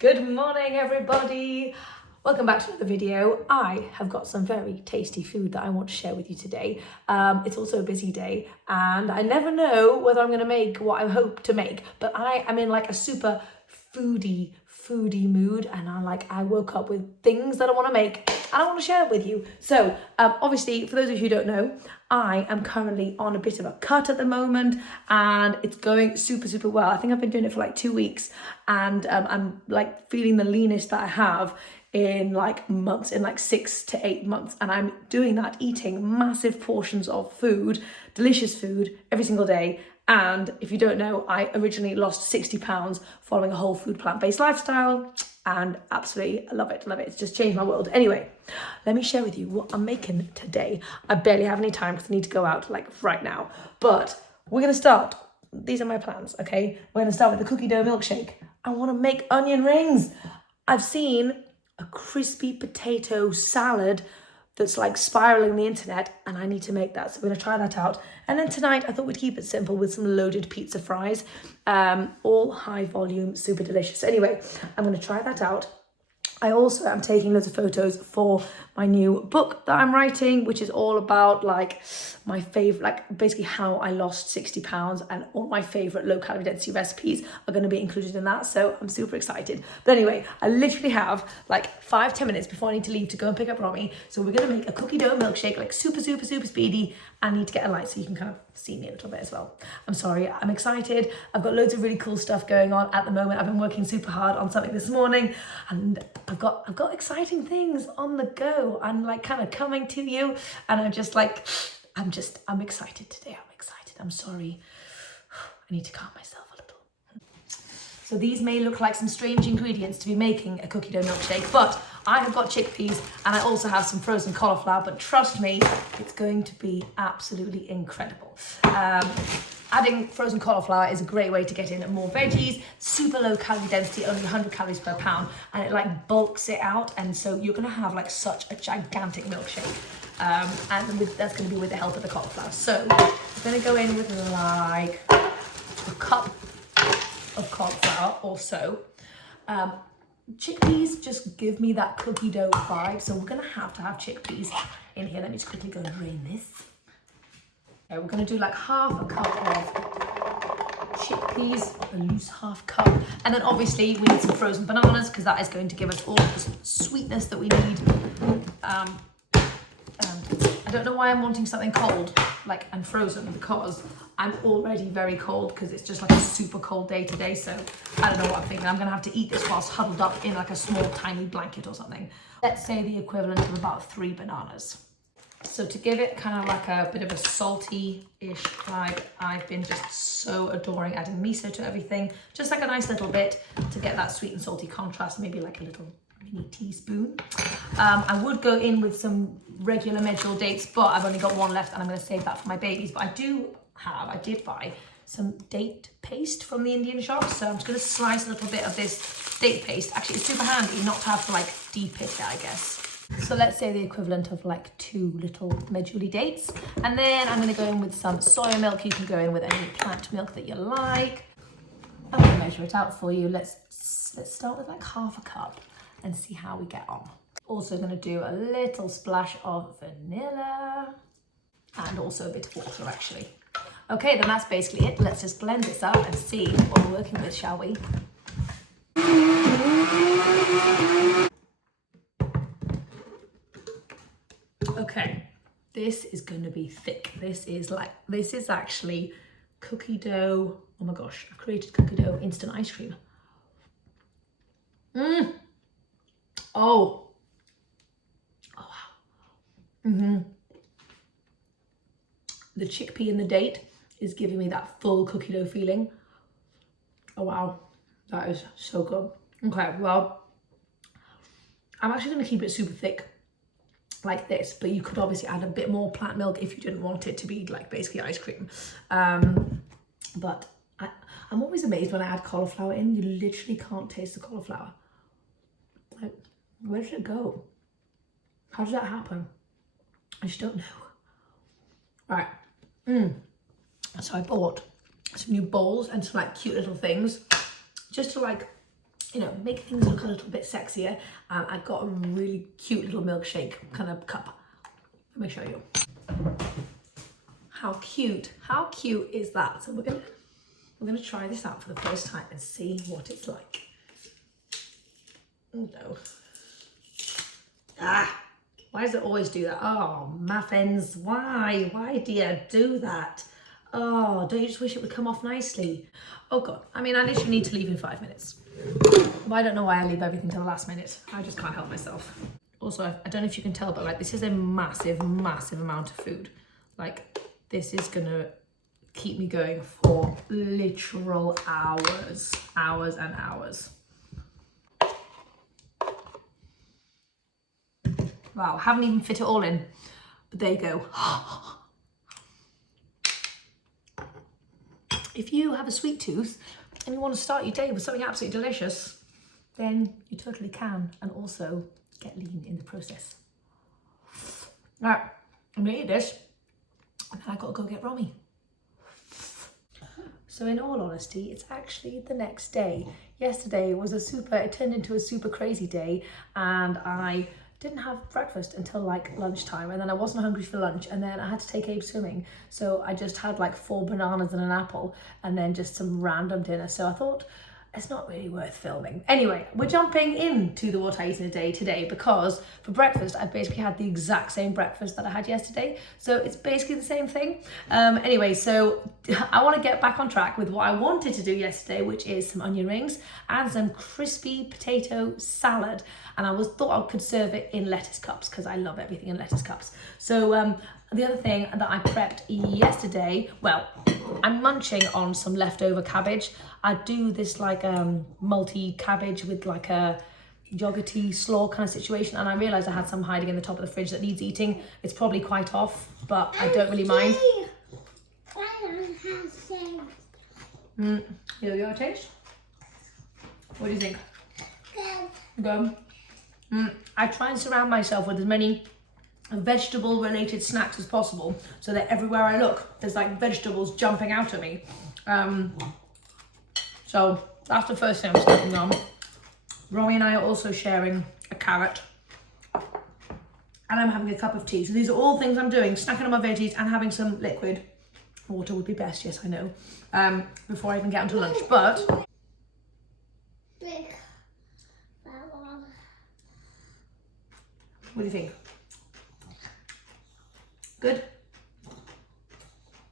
Good morning, everybody. Welcome back to another video. I have got some very tasty food that I want to share with you today. It's also a busy day and I never know whether I'm going to make what I hope to make, but I am in like a super foodie mood, and I woke up with things that I want to make and I want to share it with you. So obviously, for those of you who don't know, I am currently on a bit of a cut at the moment and it's going super well. I think I've been doing it for like 2 weeks and I'm like feeling the leanest that I have in like months, in like 6 to 8 months, and I'm doing that eating massive portions of food, delicious food every single day. And if you don't know, I originally lost 60 pounds following a whole food plant-based lifestyle and absolutely love it. It's just changed my world. Anyway, let me share with you what I'm making today. I barely have any time because I need to go out like right now, but we're gonna start. These are my plans, okay? We're gonna start with the cookie dough milkshake. I wanna make onion rings. I've seen a crispy potato salad that's like spiraling the internet, and I need to make that. So we're gonna try that out. And then tonight, I thought we'd keep it simple with some loaded pizza fries, all high volume, super delicious. Anyway, I'm gonna try that out. I also am taking loads of photos for my new book that I'm writing, which is all about like my favorite, like basically how I lost 60 pounds, and all my favorite low calorie density recipes are going to be included in that. So I'm super excited. But anyway, I literally have like 5-10 minutes before I need to leave to go and pick up Romy. So we're going to make a cookie dough milkshake, like super speedy. I need to get a light so you can kind of see me a little bit as well. I'm sorry, I'm excited. I've got loads of really cool stuff going on at the moment. I've been working super hard on something this morning, and I've got exciting things on the go and like kind of coming to you. And I'm excited today. I'm excited. I'm sorry. I need to calm myself a little. So these may look like some strange ingredients to be making a cookie dough milkshake, but I have got chickpeas and I also have some frozen cauliflower, but trust me, it's going to be absolutely incredible. Adding frozen cauliflower is a great way to get in more veggies, super low calorie density, only 100 calories per pound, and it like bulks it out, and so you're gonna have like such a gigantic milkshake. That's gonna be with the help of the cauliflower. So I'm gonna go in with like a cup of cauliflower or so. Chickpeas just give me that cookie dough vibe, so we're gonna have to have chickpeas in here. Let me just quickly go and drain this. Okay, we're gonna do like half a cup of chickpeas, a loose half cup, and then obviously we need some frozen bananas because that is going to give us all the sweetness that we need. And I don't know why I'm wanting something cold, like and frozen, because I'm already very cold because it's just like a super cold day today. So I don't know what I'm thinking. I'm gonna have to eat this whilst huddled up in like a small tiny blanket or something. Let's say the equivalent of about 3 bananas. So to give it kind of like a bit of a salty-ish vibe, I've been just so adoring adding miso to everything. Just like a nice little bit to get that sweet and salty contrast, maybe like a little mini teaspoon. I would go in with some regular medjool dates, but I've only got one left and I'm gonna save that for my babies. But I did buy some date paste from the Indian shop. So I'm just gonna slice a little bit of this date paste. Actually, it's super handy not to have to like deep it, I guess. So let's say the equivalent of like 2 little medjool dates. And then I'm gonna go in with some soya milk. You can go in with any plant milk that you like. I'm gonna measure it out for you. Let's start with like half a cup and see how we get on. Also gonna do a little splash of vanilla and also a bit of water actually. Okay, then that's basically it. Let's just blend this up and see what we're working with, shall we? Okay, this is going to be thick. This is actually cookie dough. Oh my gosh, I've created cookie dough instant ice cream. Oh wow. The chickpea and the date is giving me that full cookie dough feeling. Oh wow, that is so good. Okay, well, I'm actually going to keep it super thick like this, but you could obviously add a bit more plant milk if you didn't want it to be like basically ice cream. But I'm always amazed when I add cauliflower in, you literally can't taste the cauliflower. Like, where did it go? How did that happen? I just don't know. Right. So I bought some new bowls and some like cute little things just to like you know, make things look a little bit sexier, I got a really cute little milkshake kind of cup. Let me show you. How cute is that? So we're gonna try this out for the first time and see what it's like. Oh no. Why does it always do that? Oh, muffins, why do you do that? Oh, don't you just wish it would come off nicely? Oh God, I mean, I literally need to leave in 5 minutes. But I don't know why I leave everything till the last minute. I just can't help myself. Also, I don't know if you can tell, but like this is a massive amount of food. Like this is gonna keep me going for literal hours and hours. Wow, haven't even fit it all in, but there you go. If you have a sweet tooth and you want to start your day with something absolutely delicious, then you totally can, and also get lean in the process. Right, I'm gonna eat this, and then I gotta go get Romy. So in all honesty, it's actually the next day. Yesterday was it turned into a super crazy day, and I didn't have breakfast until like lunchtime, and then I wasn't hungry for lunch, and then I had to take Abe swimming, so I just had like 4 bananas and an apple and then just some random dinner. So I thought it's not really worth filming. Anyway, we're jumping into the what I eat in a day today, because for breakfast I basically had the exact same breakfast that I had yesterday, so it's basically the same thing. Anyway, so I want to get back on track with what I wanted to do yesterday, which is some onion rings and some crispy potato salad, and I thought I could serve it in lettuce cups because I love everything in lettuce cups. So the other thing that I prepped yesterday, well, I'm munching on some leftover cabbage. I do this like multi cabbage with like a yogurty slaw kind of situation, and I realised I had some hiding in the top of the fridge that needs eating. It's probably quite off, but I don't really mind. You want to taste? What do you think? Good. I try and surround myself with as many vegetable related snacks as possible, so that everywhere I look there's like vegetables jumping out at me. So that's the first thing I'm snacking on. Romy and I are also sharing a carrot, and I'm having a cup of tea. So these are all things I'm doing, snacking on my veggies and having some liquid. Water would be best, yes I know, before I even get onto lunch. But what do you think? Good?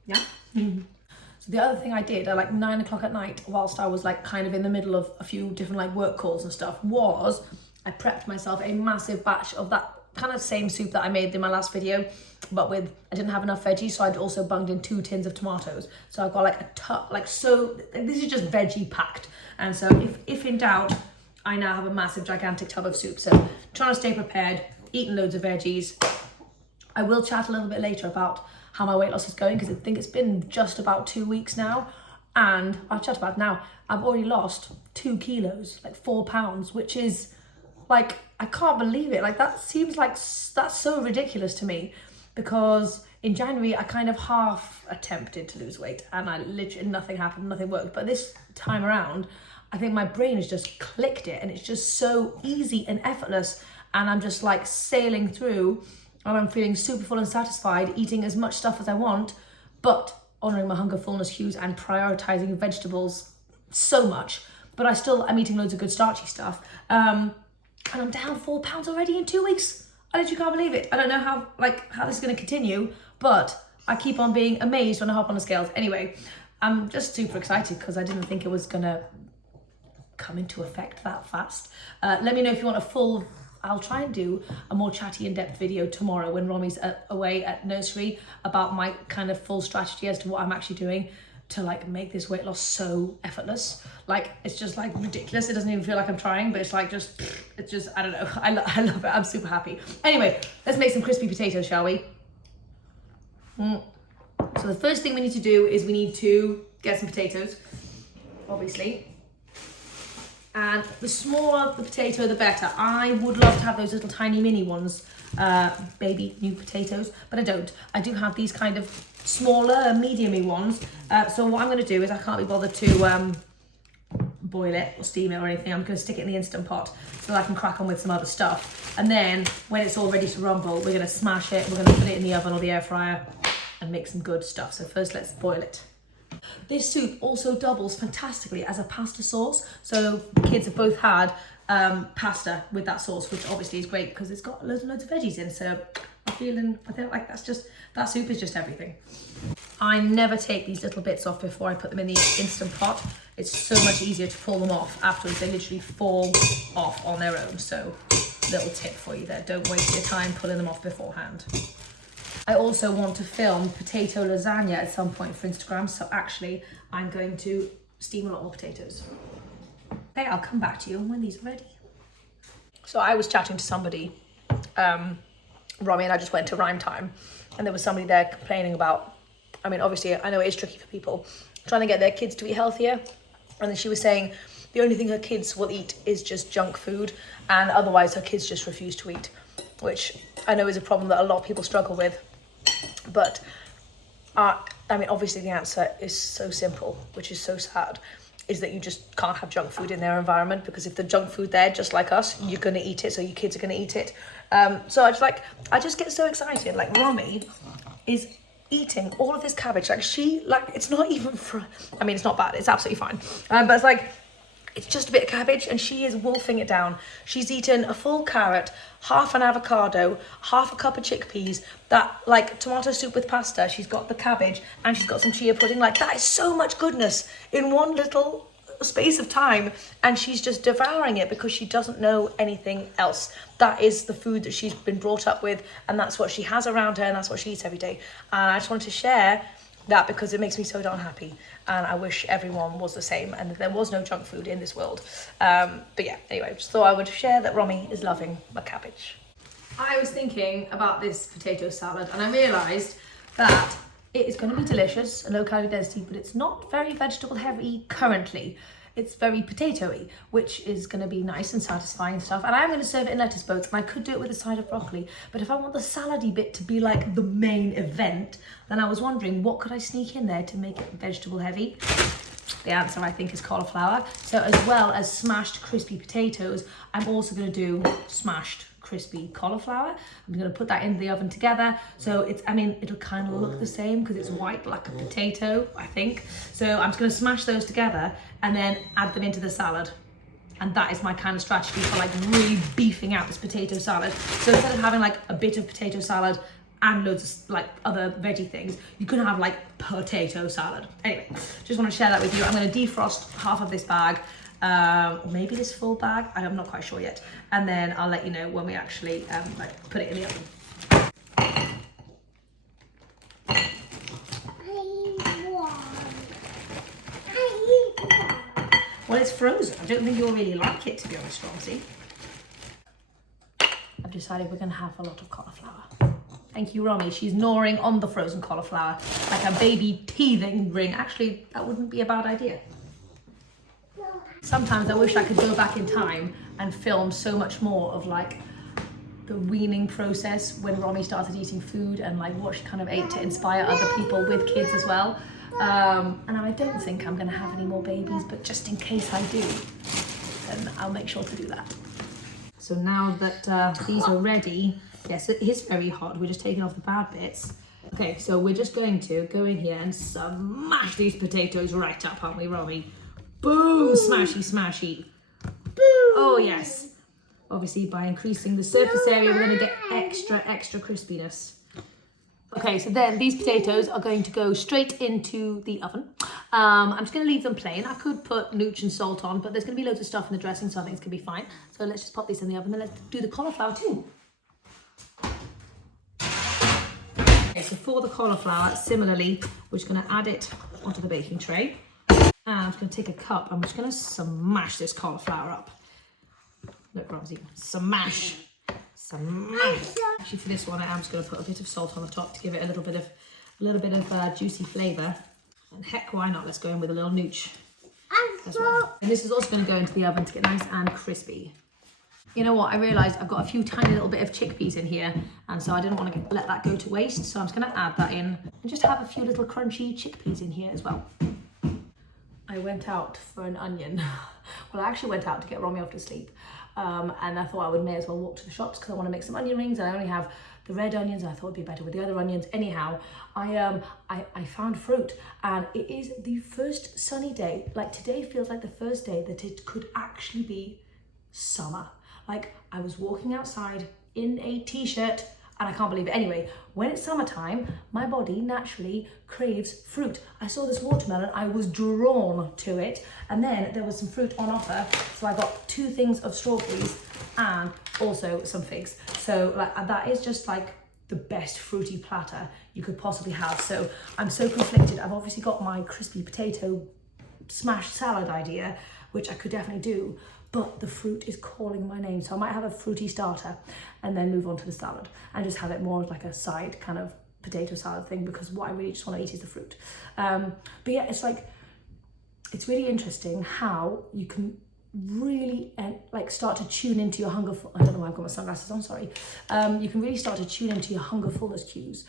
Yeah? So the other thing I did at like 9 o'clock at night, whilst I was like kind of in the middle of a few different like work calls and stuff, was I prepped myself a massive batch of that kind of same soup that I made in my last video, but I didn't have enough veggies, so I'd also bunged in 2 tins of tomatoes. So I've got like a tub, this is just veggie packed. And so if in doubt, I now have a massive gigantic tub of soup. So trying to stay prepared, eating loads of veggies. I will chat a little bit later about how my weight loss is going, because I think it's been just about 2 weeks now, and I'll chat about it now. I've already lost 2 kilos, like 4 pounds, which is like, I can't believe it. Like that seems like, that's so ridiculous to me, because in January I kind of half attempted to lose weight and I literally, nothing happened, nothing worked. But this time around, I think my brain has just clicked it, and it's just so easy and effortless, and I'm just like sailing through, and I'm feeling super full and satisfied, eating as much stuff as I want, but honouring my hunger fullness cues and prioritising vegetables so much. But I'm eating loads of good starchy stuff. And I'm down 4 pounds already in 2 weeks. I literally can't believe it. I don't know how this is going to continue, but I keep on being amazed when I hop on the scales. Anyway, I'm just super excited because I didn't think it was going to come into effect that fast. Let me know if you want a full... I'll try and do a more chatty in-depth video tomorrow when Romy's away at nursery about my kind of full strategy as to what I'm actually doing to like make this weight loss so effortless. Like, it's just like ridiculous. It doesn't even feel like I'm trying, but it's like just, I don't know. I love it. I'm super happy. Anyway, let's make some crispy potatoes, shall we? So the first thing we need to do is we need to get some potatoes, obviously. And the smaller the potato, the better. I would love to have those little tiny mini ones, baby new potatoes, but I don't. I do have these kind of smaller, medium-y ones. So what I'm going to do is I can't be bothered to boil it or steam it or anything. I'm going to stick it in the Instant Pot so that I can crack on with some other stuff. And then when it's all ready to rumble, we're going to smash it. We're going to put it in the oven or the air fryer and make some good stuff. So first let's boil it. This soup also doubles fantastically as a pasta sauce. So the kids have both had pasta with that sauce, which obviously is great because it's got loads and loads of veggies in. So I feel like that soup is just everything. I never take these little bits off before I put them in the Instant Pot. It's so much easier to pull them off afterwards. They literally fall off on their own. So little tip for you there, don't waste your time pulling them off beforehand. I also want to film potato lasagna at some point for Instagram, so actually I'm going to steam a lot more potatoes. Okay, I'll come back to you when these are ready. So I was chatting to somebody, Romy and I just went to Rhyme Time, and there was somebody there complaining about, I mean, obviously I know it is tricky for people, trying to get their kids to eat healthier, and then she was saying the only thing her kids will eat is just junk food, and otherwise her kids just refuse to eat, which I know is a problem that a lot of people struggle with. But I mean, obviously the answer is so simple, which is so sad, is that you just can't have junk food in their environment, because if the junk food there, just like us, you're going to eat it, so your kids are going to eat it. So I just get so excited. Like Romy is eating all of this cabbage. It's not even I mean, it's not bad, it's absolutely fine. But it's like, it's just a bit of cabbage and she is wolfing it down. She's eaten a full carrot, half an avocado, half a cup of chickpeas, that like tomato soup with pasta. She's got the cabbage and she's got some chia pudding. Like, that is so much goodness in one little space of time, and she's just devouring it because she doesn't know anything else. That is the food that she's been brought up with, and that's what she has around her, and that's what she eats every day. And I just wanted to share that because it makes me so darn happy, and I wish everyone was the same and that there was no junk food in this world. But yeah, anyway, just thought I would share that Romy is loving my cabbage. I was thinking about this potato salad and I realised that it is going to be delicious and low calorie density, but it's not very vegetable heavy currently. It's very potatoey, which is going to be nice and satisfying and stuff. And I am going to serve it in lettuce boats, and I could do it with a side of broccoli. But if I want the salady bit to be like the main event, then I was wondering what could I sneak in there to make it vegetable heavy. The answer, I think, is cauliflower. So as well as smashed crispy potatoes, I'm also going to do smashed crispy cauliflower. I'm going to put that in the oven together. So it'll kind of look the same because it's white like a potato, I think. So I'm just going to smash those together and then add them into the salad. And that is my kind of strategy for like really beefing out this potato salad. So instead of having like a bit of potato salad and loads of like other veggie things, you can have like potato salad. Anyway, just want to share that with you. I'm going to defrost half of this bag, or maybe this full bag, I'm not quite sure yet, and then I'll let you know when we actually put it in the oven. Well, it's frozen. I don't think you'll really like it, to be honest, Rosie. I've decided we're going to have a lot of cauliflower. Thank you, Romy. She's gnawing on the frozen cauliflower like a baby teething ring. Actually, that wouldn't be a bad idea. Sometimes I wish I could go back in time and film so much more of like the weaning process when Romy started eating food and like what she kind of ate to inspire other people with kids as well. And I don't think I'm going to have any more babies, but just in case I do, then I'll make sure to do that. So now that these are ready, yes, it is very hot. We're just taking off the bad bits. Okay, so we're just going to go in here and smash these potatoes right up, aren't we, Romy? Boom, smashy, smashy. Boom. Oh yes. Obviously by increasing the surface area, we're going to get extra crispiness. Okay, so then these potatoes are going to go straight into the oven. I'm just going to leave them plain. I could put nooch and salt on, but there's going to be loads of stuff in the dressing, so I think it's going to be fine. So let's just pop these in the oven, then let's do the cauliflower too. Okay, so for the cauliflower, similarly, we're just going to add it onto the baking tray. And I'm just going to take a cup. I'm just going to smash this cauliflower up. Look, Ramsey, smash. Actually, for this one, I'm just going to put a bit of salt on the top to give it a little bit of juicy flavour. And heck, why not? Let's go in with a little nooch as well. And this is also going to go into the oven to get nice and crispy. You know what? I realised I've got a few tiny little bit of chickpeas in here, and so I didn't want to let that go to waste. So I'm just going to add that in and just have a few little crunchy chickpeas in here as well. I went out for an onion. Well, I actually went out to get Romy off to sleep. And I thought I may as well walk to the shops because I want to make some onion rings, and I only have the red onions. I thought it'd be better with the other onions. Anyhow, I found fruit, and it is the first sunny day. Like, today feels like the first day that it could actually be summer. Like, I was walking outside in a t-shirt, and I can't believe it. Anyway, when it's summertime, my body naturally craves fruit. I saw this watermelon, I was drawn to it, and then there was some fruit on offer, so I got 2 things of strawberries and also some figs. So like, that is just like the best fruity platter you could possibly have. So I'm so conflicted. I've obviously got my crispy potato smashed salad idea, which I could definitely do, but the fruit is calling my name. So I might have a fruity starter and then move on to the salad and just have it more like a side kind of potato salad thing, because what I really just want to eat is the fruit. But yeah, it's really interesting how you can really like start to tune into your hunger. I don't know why I've got my sunglasses on, sorry. You can really start to tune into your hunger fullness cues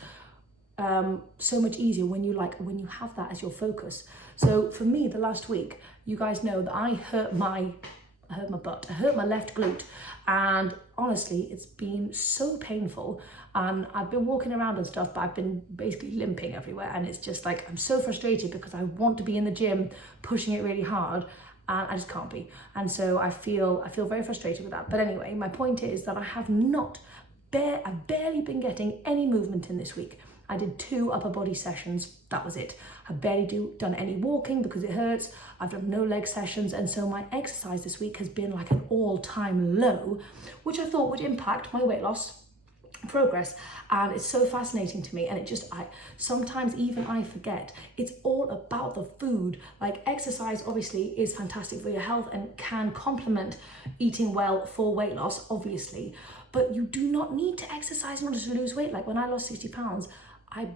so much easier when you have that as your focus. So for me, the last week, you guys know that I hurt my butt. I hurt my left glute, and honestly, it's been so painful. And I've been walking around and stuff, but I've been basically limping everywhere. And it's just like, I'm so frustrated because I want to be in the gym, pushing it really hard, and I just can't be. And so I feel very frustrated with that. But anyway, my point is that I have I've barely been getting any movement in this week. I did 2 upper body sessions, that was it. I've barely done any walking because it hurts. I've done no leg sessions, and so my exercise this week has been like an all-time low, which I thought would impact my weight loss progress. And it's so fascinating to me, and sometimes even I forget it's all about the food. Like, exercise obviously is fantastic for your health and can complement eating well for weight loss, obviously, but you do not need to exercise in order to lose weight. Like, when I lost 60 pounds, I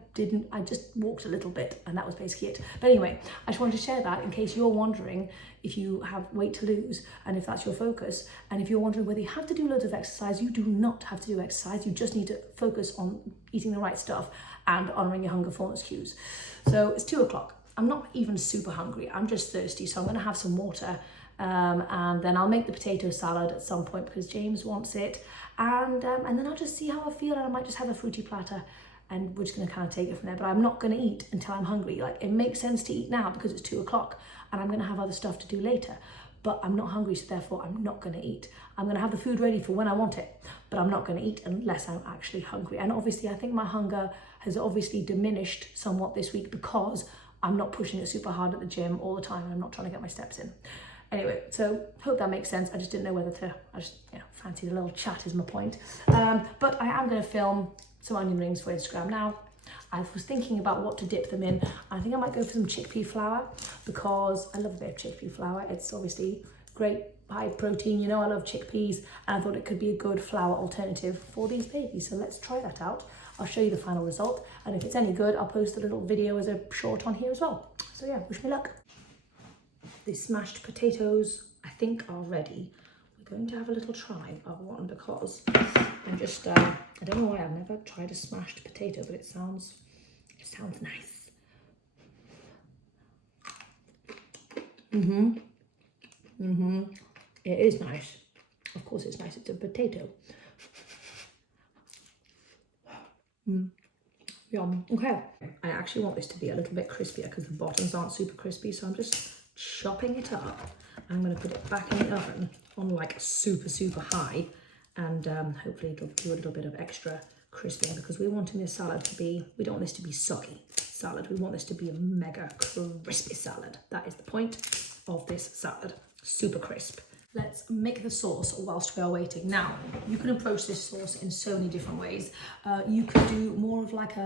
just walked a little bit, and that was basically it. But anyway, I just wanted to share that in case you're wondering if you have weight to lose and if that's your focus. And if you're wondering whether you have to do loads of exercise, you do not have to do exercise. You just need to focus on eating the right stuff and honouring your hunger fullness cues. So it's 2 o'clock. I'm not even super hungry. I'm just thirsty. So I'm going to have some water. And then I'll make the potato salad at some point because James wants it. And then I'll just see how I feel, and I might just have a fruity platter. And we're just going to kind of take it from there. But I'm not going to eat until I'm hungry. Like, it makes sense to eat now because it's 2 o'clock and I'm going to have other stuff to do later. But I'm not hungry, so therefore I'm not going to eat. I'm going to have the food ready for when I want it, but I'm not going to eat unless I'm actually hungry. And obviously, I think my hunger has obviously diminished somewhat this week because I'm not pushing it super hard at the gym all the time, and I'm not trying to get my steps in. Anyway, so hope that makes sense. I just didn't know whether to, fancy the little chat is my point. But I am going to film some onion rings for Instagram now. I was thinking about what to dip them in. I think I might go for some chickpea flour because I love a bit of chickpea flour. It's obviously great, high protein, you know, I love chickpeas, and I thought it could be a good flour alternative for these babies. So let's try that out. I'll show you the final result, and if it's any good, I'll post a little video as a short on here as well. So yeah, wish me luck. The smashed potatoes, I think, are ready. We're going to have a little try of one because I'm just, I don't know why I've never tried a smashed potato, but it sounds nice. It is nice. Of course it's nice, it's a potato. Yum. Okay. I actually want this to be a little bit crispier because the bottoms aren't super crispy, so I'm just chopping it up. I'm going to put it back in the oven on like super high, and hopefully it'll do a little bit of extra crisping because we want this salad to be, we don't want this to be soggy salad, we want this to be a mega crispy salad. That is the point of this salad, super crisp. Let's make the sauce whilst we are waiting. Now, you can approach this sauce in so many different ways. You could do more of like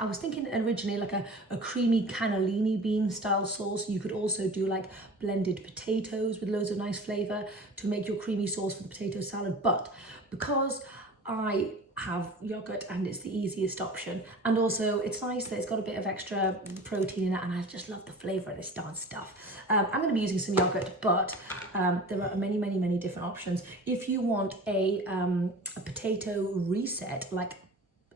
I was thinking originally like a creamy cannellini bean style sauce. You could also do like blended potatoes with loads of nice flavour to make your creamy sauce for the potato salad. But because I have yogurt and it's the easiest option, and also it's nice that it's got a bit of extra protein in it, and I just love the flavour of this darn stuff. I'm going to be using some yogurt, but there are many different options. If you want a potato reset, like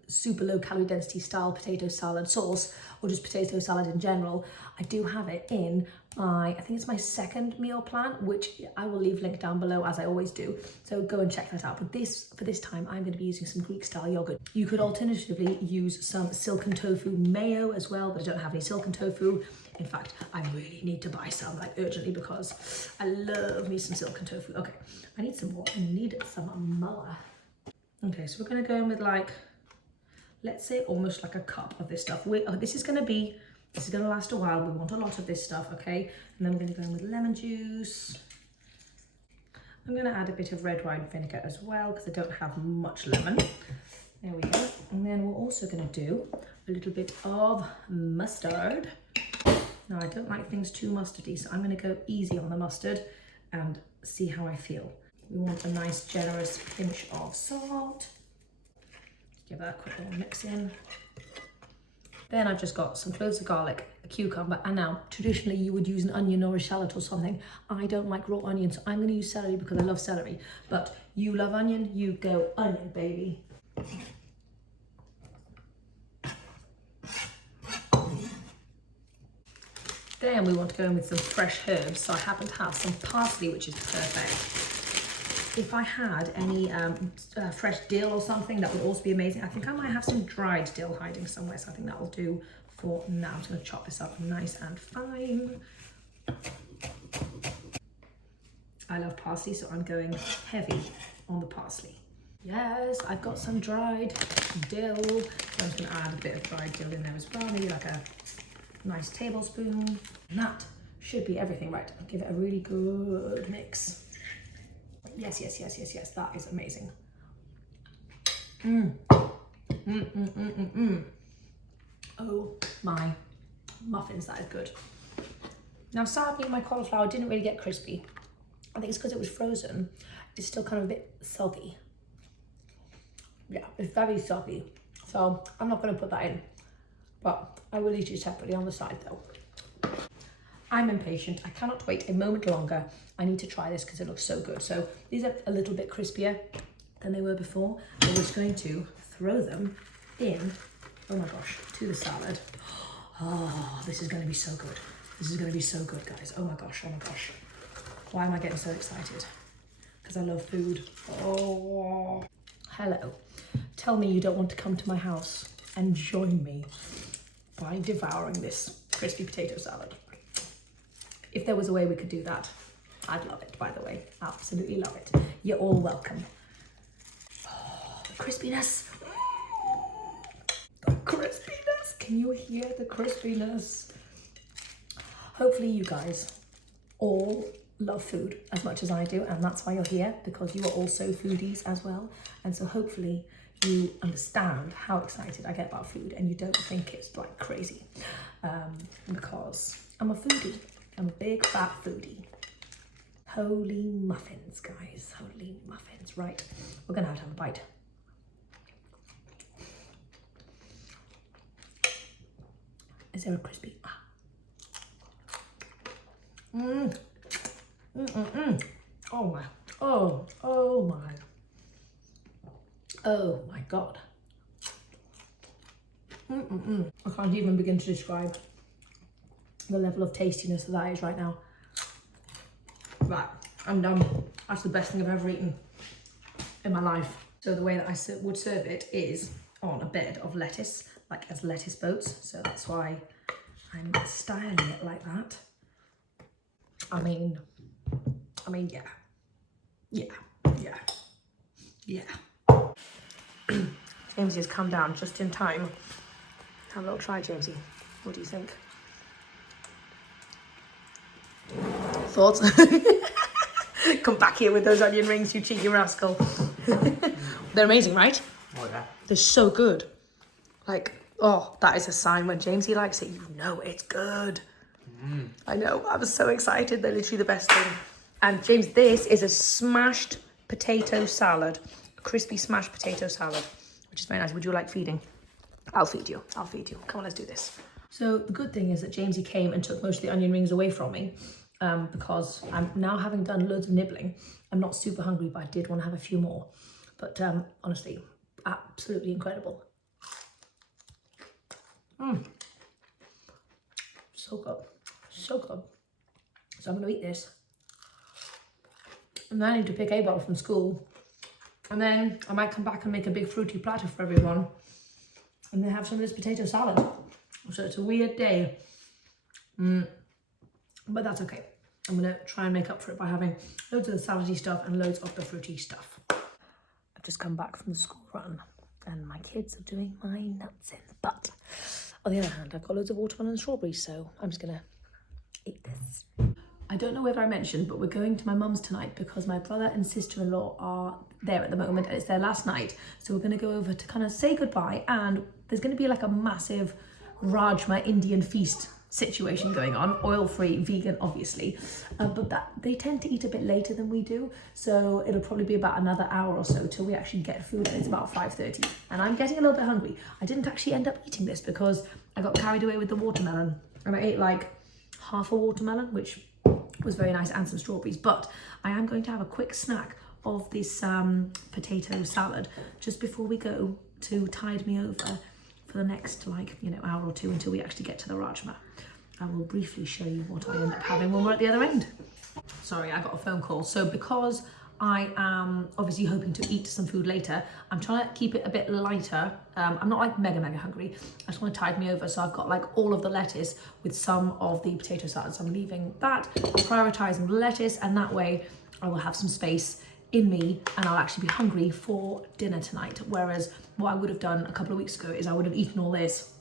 super low calorie density style potato salad sauce, or just potato salad in general, I do have it in my, I think it's my second meal plan, which I will leave link down below as I always do. So go and check that out. But for this time, I'm going to be using some Greek style yogurt. You could alternatively use some silken tofu mayo as well, but I don't have any silken tofu. In fact, I really need to buy some, like urgently, because I love me some silken tofu. Okay, I need some more. I need some more. Okay, so we're going to go in with like, let's say almost like a cup of this stuff. This is going to last a while. We want a lot of this stuff, okay? And then we're going to go in with lemon juice. I'm going to add a bit of red wine vinegar as well because I don't have much lemon. There we go. And then we're also going to do a little bit of mustard. Now, I don't like things too mustardy, so I'm going to go easy on the mustard and see how I feel. We want a nice generous pinch of salt. Give that a quick little mix in. Then I've just got some cloves of garlic, a cucumber, and now traditionally you would use an onion or a shallot or something. I don't like raw onion, so I'm going to use celery because I love celery. But you love onion, you go onion, baby. Then we want to go in with some fresh herbs. So I happen to have some parsley, which is perfect. If I had any fresh dill or something, that would also be amazing. I think I might have some dried dill hiding somewhere, so I think that will do for now. I'm just going to chop this up nice and fine. I love parsley, so I'm going heavy on the parsley. Yes, I've got some dried dill. So I'm just going to add a bit of dried dill in there as well, maybe like a nice tablespoon. And that should be everything, right? I'll give it a really good mix. Yes, yes, yes, yes, yes, that is amazing. Oh my muffins, that is good. Now sadly my cauliflower didn't really get crispy. I think it's because it was frozen. It's still kind of a bit soggy. Yeah, it's very soggy. So I'm not going to put that in, but I will eat it separately on the side though. I'm impatient. I cannot wait a moment longer. I need to try this because it looks so good. So these are a little bit crispier than they were before. I'm just going to throw them in, oh my gosh, to the salad. Oh, this is going to be so good. This is going to be so good, guys. Oh my gosh, oh my gosh. Why am I getting so excited? Because I love food. Oh, hello. Tell me you don't want to come to my house and join me by devouring this crispy potato salad. If there was a way we could do that, I'd love it, by the way. Absolutely love it. You're all welcome. Oh, the crispiness. The crispiness. Can you hear the crispiness? Hopefully you guys all love food as much as I do, and that's why you're here, because you are also foodies as well. And so hopefully you understand how excited I get about food and you don't think it's like crazy, because I'm a foodie. I'm a big fat foodie. Holy muffins, guys. Holy muffins. Right, we're gonna have to have a bite. Is there a crispy? Oh my. Oh my. Oh my God. I can't even begin to describe the level of tastiness that is right now. Right, I'm done. That's the best thing I've ever eaten in my life. So the way that I would serve it is on a bed of lettuce, like as lettuce boats. So that's why I'm styling it like that. I mean, yeah. Jamesy has come down just in time. Have a little try, Jamesy. What do you think? Thoughts? Come back here with those onion rings, you cheeky rascal. They're amazing, right? Oh yeah. They're so good. Like, oh, that is a sign when Jamesy likes it, you know it's good. I know, I was so excited. They're literally the best thing. And James, this is a smashed potato salad, a crispy smashed potato salad, which is very nice. Would you like feeding? I'll feed you. I'll feed you. Come on, let's do this. So the good thing is that Jamesy came and took most of the onion rings away from me, because I'm now, having done loads of nibbling, I'm not super hungry, but I did want to have a few more. But honestly, absolutely incredible. So good, so good. So I'm gonna eat this. And then I need to pick Abel from school. And then I might come back and make a big fruity platter for everyone. And then have some of this potato salad. So it's a weird day. But that's okay. I'm gonna try and make up for it by having loads of the salady stuff and loads of the fruity stuff. I've just come back from the school run and my kids are doing my nuts in. But on the other hand, I've got loads of watermelon and strawberries, so I'm just gonna eat this. I don't know whether I mentioned, but we're going to my mum's tonight because my brother and sister-in-law are there at the moment and it's their last night. So we're gonna go over to kind of say goodbye, and there's gonna be like a massive Rajma Indian feast situation going on, oil-free, vegan obviously, but that they tend to eat a bit later than we do, so it'll probably be about another hour or so till we actually get food, and it's about 5:30 and I'm getting a little bit hungry. I didn't actually end up eating this because I got carried away with the watermelon and I ate like half a watermelon, which was very nice, and some strawberries, but I am going to have a quick snack of this potato salad just before we go to tide me over for the next hour or two until we actually get to the Rajma. I will briefly show you what I end up having when we're at the other end. Sorry, I got a phone call. So because I am obviously hoping to eat some food later, I'm trying to keep it a bit lighter. I'm not like mega hungry. I just want to tide me over. So I've got like all of the lettuce with some of the potato salad. So I'm leaving that, prioritizing the lettuce, and that way I will have some space in me and I'll actually be hungry for dinner tonight. Whereas what I would have done a couple of weeks ago is I would have eaten all this,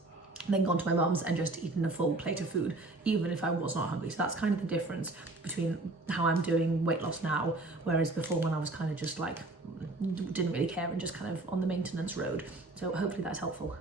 then gone to my mum's and just eaten a full plate of food, even if I was not hungry. So that's kind of the difference between how I'm doing weight loss now, whereas before when I was kind of just like, didn't really care and just kind of on the maintenance road. So hopefully that's helpful.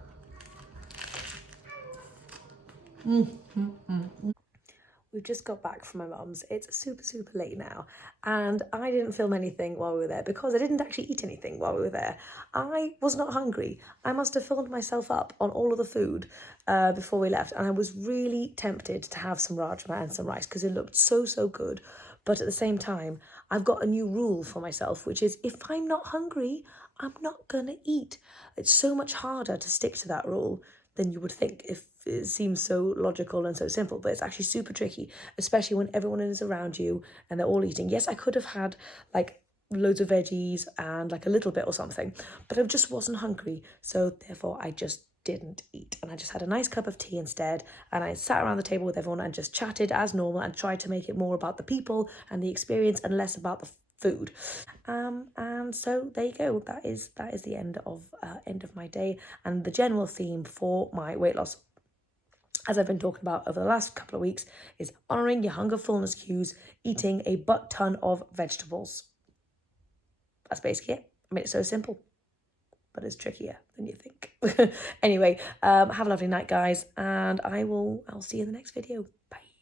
We've just got back from my mum's. It's super late now, and I didn't film anything while we were there because I didn't actually eat anything while we were there. I was not hungry. I must have filled myself up on all of the food before we left, and I was really tempted to have some rajma and some rice because it looked so good. But at the same time, I've got a new rule for myself, which is if I'm not hungry, I'm not gonna eat. It's so much harder to stick to that rule than you would think, if it seems so logical and so simple, but it's actually super tricky, especially when everyone is around you and they're all eating. Yes, I could have had like loads of veggies and like a little bit or something, but I just wasn't hungry, so therefore I just didn't eat, and I just had a nice cup of tea instead, and I sat around the table with everyone and just chatted as normal and tried to make it more about the people and the experience and less about the food. And so there you go. That is the end of my day and the general theme for my weight loss, as I've been talking about over the last couple of weeks, is honouring your hunger fullness cues, eating a butt ton of vegetables. That's basically it. I mean, it's so simple, but it's trickier than you think. Anyway, have a lovely night, guys, and I'll see you in the next video. Bye.